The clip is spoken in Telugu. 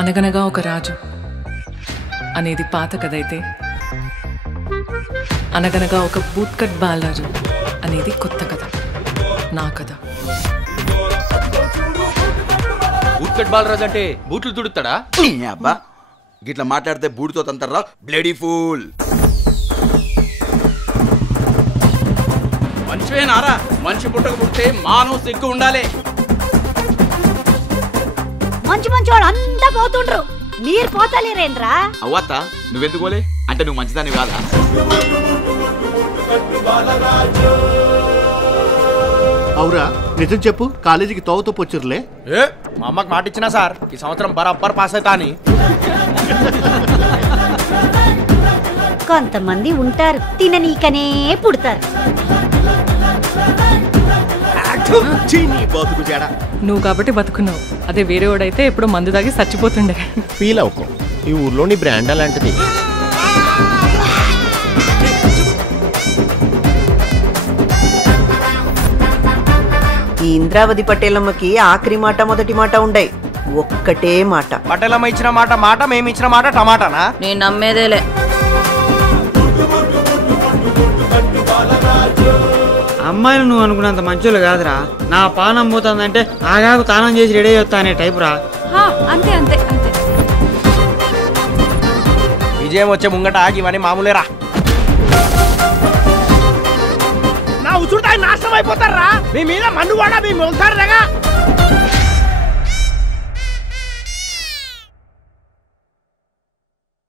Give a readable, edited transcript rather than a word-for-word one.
అనగనగా ఒక రాజు అనేది పాత కథ అయితే అనగనగా ఒక బూత్కట్ బాలరాజు అనేది కొత్త కథ, నా కథ. బూత్కట్ బాలరాజు అంటే బూట్లు తుడుతాడా? అబ్బా గిట్లా మాట్లాడితే బూడితో తంతర్రా బ్లడీ ఫూల్. మనిషివేనారా? మనిషి పుట్టక పుడితే మానవ సిగ్గు ఉండాలి. మంచి మంచి వాళ్ళు అంతా పోతుండ్రు, మీరు పోతలేరేంద్రా? అవ్వత్త నువ్వెందుకు పోలే? అంటే నువ్వు మంచిదాన్ని కాదా? అవురా నిజం చెప్పు, కాలేజీకి తోవతో పొచ్చురులే. మా అమ్మకి మాట ఇచ్చినా సార్ ఈ సంవత్సరం బరాబర్ పాస్ అవుతా అని. కొంతమంది ఉంటారు తిననీకనే పుడతారు. నువ్వు కాబట్టి బతుకున్నావు, అదే వేరేవాడైతే ఎప్పుడో మందు దాగి చచ్చిపోతుండే. ఫీల్ అవుకో, ఈ ఊర్లోని బ్రాండ్ అలాంటిది. ఈ ఇంద్రావతి పటేలమ్మకి ఆఖరి మాట మొదటి మాట ఉండయి, ఒక్కటే మాట. పటేలమ్మ ఇచ్చిన మాట మాట, మేము ఇచ్చిన మాట టమాటానా? నేను నమ్మేదేలే. అమ్మాయిలు నువ్వు అనుకున్నంత మంచోళ్ళు కాదురా. నా పానం పోతుందంటే ఆగాకు తానం చేసి రెడీ అవుతా అనే టైపు రా. అంతే అంతే అంతే. విజయం వచ్చే ముంగట ఆగివని మామూలేరా. నా ఉసురుతాయి నాశనం అయిపోతారా. మీ మీద మన్నువాడా మీ మొలసారుగా